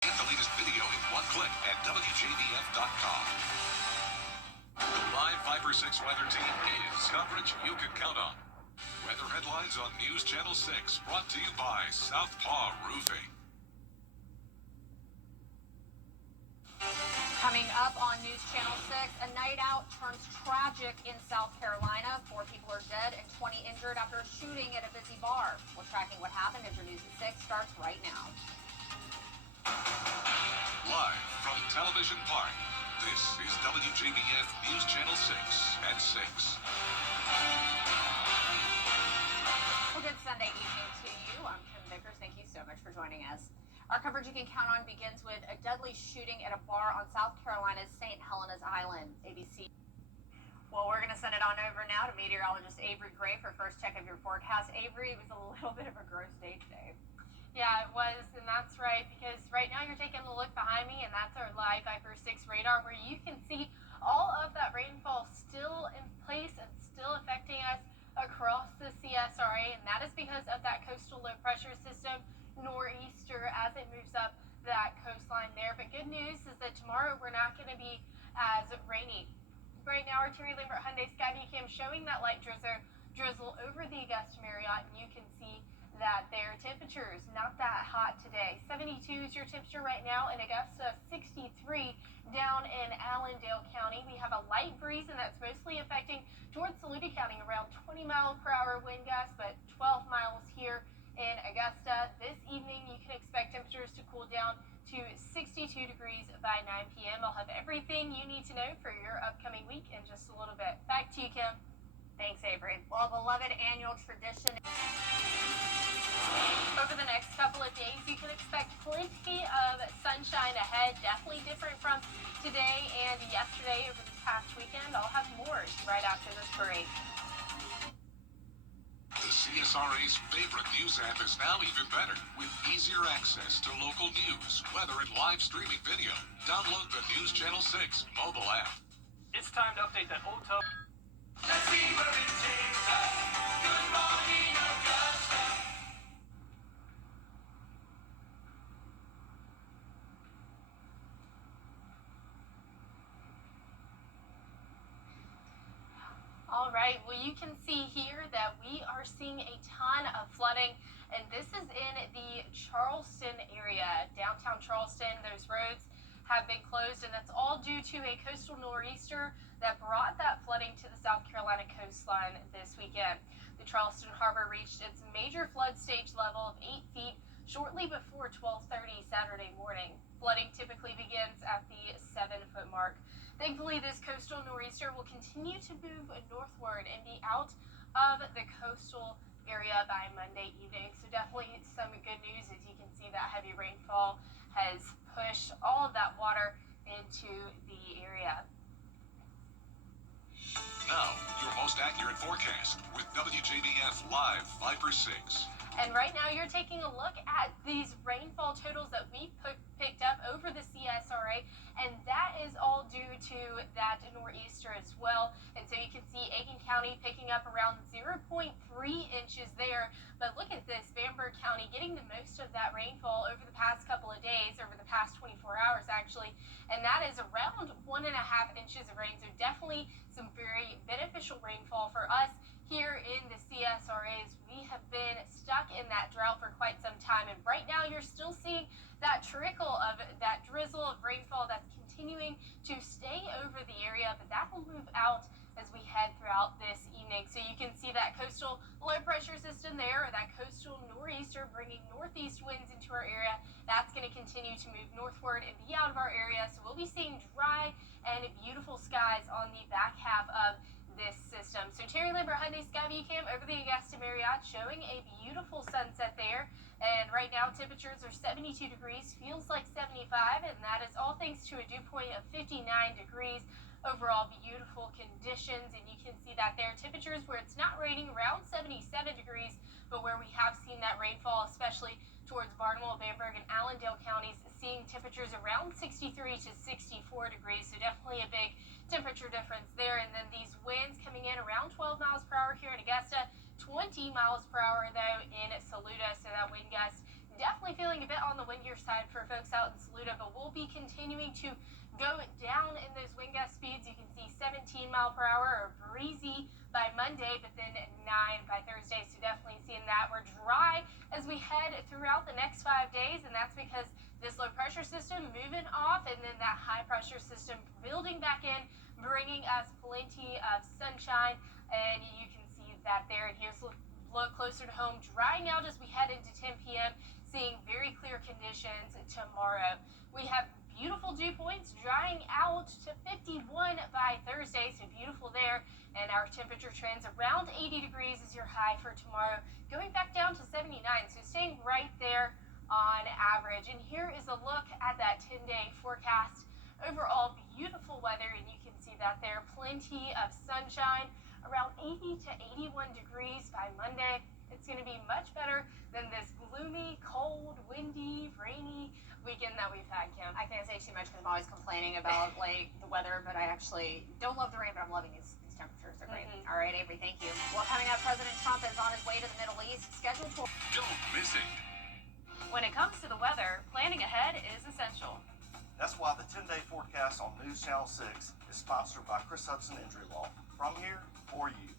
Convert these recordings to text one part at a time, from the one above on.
Get the latest video in one click at WJBF.com. The live Viper 6 weather team is coverage you can count on. Weather headlines on News Channel 6, brought to you by Southpaw Roofing. Coming up on News Channel 6, a night out turns tragic in South Carolina. 4 people are dead and 20 injured after a shooting at a busy bar. We're tracking what happened as your News at 6 starts right now. Live from Television Park, this is WJBF News Channel 6 at 6. Well, good Sunday evening to you. I'm Kim Vickers. Thank you so much for joining us. Our coverage you can count on begins with a deadly shooting at a bar on South Carolina's St. Helena's Island. ABC. Well, we're going to send it on over now to meteorologist Avery Gray for first check of your forecast. Avery, it was a little bit of a gross day today. Yeah, it was, and that's right, because right now you're taking a look behind me, and that's our live Viper 6 radar, where you can see all of that rainfall still in place and still affecting us across the CSRA, and that is because of that coastal low pressure system, nor'easter, as it moves up that coastline there. But good news is that tomorrow we're not going to be as rainy. Right now, our Terry Lambert Hyundai Skyview Cam showing that light drizzle over the Augusta Marriott, and you can see that their temperatures not that hot today. 72 is your temperature right now in Augusta, 63 down in Allendale County. We have a light breeze, and that's mostly affecting towards Saluda County, around 20 mile per hour wind gusts, but 12 miles here in Augusta. This evening, you can expect temperatures to cool down to 62 degrees by 9 p.m. I'll have everything you need to know for your upcoming week in just a little bit. Back to you, Kim. Thanks, Avery. Well, a beloved annual tradition. Over the next couple of days, you can expect plenty of sunshine ahead. Definitely different from today and yesterday over this past weekend. I'll have more right after this break. The CSRA's favorite news app is now even better, with easier access to local news, weather, and live streaming video. Download the News Channel 6 mobile app. It's time to update that hotel. Let's see where it takes us. Good morning, Augusta. All right, well, you can see here that we are seeing a ton of flooding, and this is in the Charleston area, downtown Charleston. Those roads have been closed, and that's all due to a coastal nor'easter that brought that flooding to the South Carolina coastline this weekend. The Charleston Harbor reached its major flood stage level of 8 feet shortly before 12:30 Saturday morning. Flooding typically begins at the 7-foot mark. Thankfully, this coastal nor'easter will continue to move northward and be out of the coastal area by Monday evening. So definitely some good news, as you can see that heavy rainfall has pushed all of that water into the area. Now, your most accurate forecast with WJBF Live Viper 6. And right now you're taking a look at these rainfall totals that we picked up over the CSRA, and that is all due to that nor'easter as well. And so you can see Aiken County picking up around 0.3 inches there. But look at this, Bamberg County getting the most of that rainfall over the past couple of days, over the past 24 hours actually, and that is around 1.5 inches of rain. So definitely some very beneficial rainfall for us here in the CSRAs. We have been stuck in that drought for quite some time, and right now you're still seeing that trickle of that drizzle of rainfall that's continuing to stay over the area, but that will move out as we head throughout this evening. So you can see that coastal low pressure system there, or that coastal nor'easter bringing northeast winds into our area. That's going to continue to move northward and be out of our area. So we'll be seeing dry and beautiful skies on the back half of this system. So Terry Lambert Hyundai Skyview Cam over the Augusta Marriott showing a beautiful sunset there. And right now temperatures are 72 degrees, feels like 75, and that is all thanks to a dew point of 59 degrees. Overall beautiful conditions, and you can see that there. Temperatures where it's not raining around 77 degrees, but where we have seen that rainfall, especially towards Barnwell, Bamberg, and Allendale counties, seeing temperatures around 63 to 64 degrees. So definitely a big temperature difference there. And then these winds coming in around 12 miles per hour here in Augusta, 20 miles per hour though in Saluda. So that wind gust definitely feeling a bit on the windier side for folks out in Saluda, but we'll be continuing to go down in those wind gust speeds. You can see 17 mile per hour or breezy by Monday, but then 9 by Thursday. So definitely seeing that. We're dry as we head throughout the next 5 days, and that's because this low pressure system moving off and then that high pressure system building back in, bringing us plenty of sunshine. And you can see that there. And here's a look closer to home, drying out as we head into 10 p.m., seeing very clear conditions tomorrow. We have beautiful dew points drying out to 51 by Thursday, so beautiful there. And our temperature trends around 80 degrees is your high for tomorrow, going back down to 79, so staying right there on average. And here is a look at that 10-day forecast. Overall, beautiful weather, and you can see that there. Plenty of sunshine, around 80 to 81 degrees by Monday. It's going to be much better than this gloomy, cold, windy, rainy weekend that we've had, Kim. I can't say too much because I'm always complaining about like the weather, but I actually don't love the rain, but I'm loving these temperatures. They're great. All right, Avery, thank you. Well, coming up, President Trump is on his way to the Middle East, scheduled for... Don't miss it. When it comes to the weather, planning ahead is essential. That's why the 10-day forecast on News Channel 6 is sponsored by Chris Hudson Injury Law. From here, for you.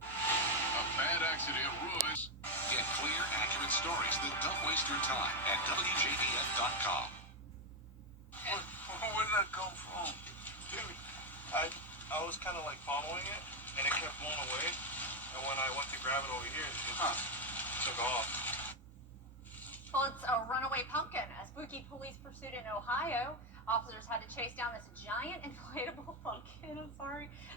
A bad accident ruins. Get clear, accurate stories that don't waste your time at WJBF.com. Where did that come from? Dude, I was kind of like following it, and it kept blowing away. And when I went to grab it over here, it took off. Well, it's a runaway pumpkin. A spooky police pursuit in Ohio. Officers had to chase down this giant inflatable pumpkin,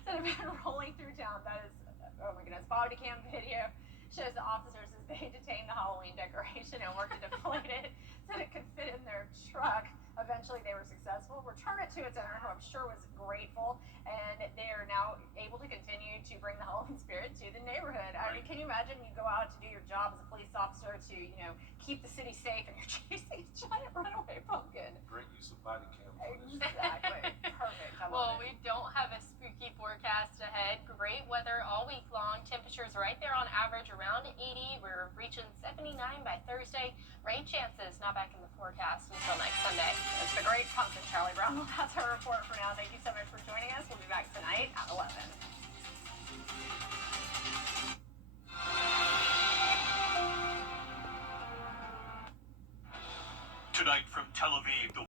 that had been rolling through town. That is, oh my goodness, body cam video shows the officers as they detained the Halloween decoration and worked to deflate it so that it could fit in their truck. Eventually, they were successful. Returned it to its owner, who I'm sure was grateful, and they are now able to continue to bring the Halloween spirit to the neighborhood. I mean, can you imagine you go out to do your job as a police officer to, keep the city safe, and you're chasing a giant runaway pumpkin? Great use of body cam. Exactly. Perfect. I Well, love it. we don't have a spooky forecast ahead. Great weather all week long. Temperatures right there on average around 80. We're reaching 79 by Thursday. Rain chances not back in the forecast until next Sunday. It's the great pumpkin, Charlie Brown. Well, that's our report for now. Thank you so much for joining us. We'll be back tonight at 11. Tonight from Tel Aviv, the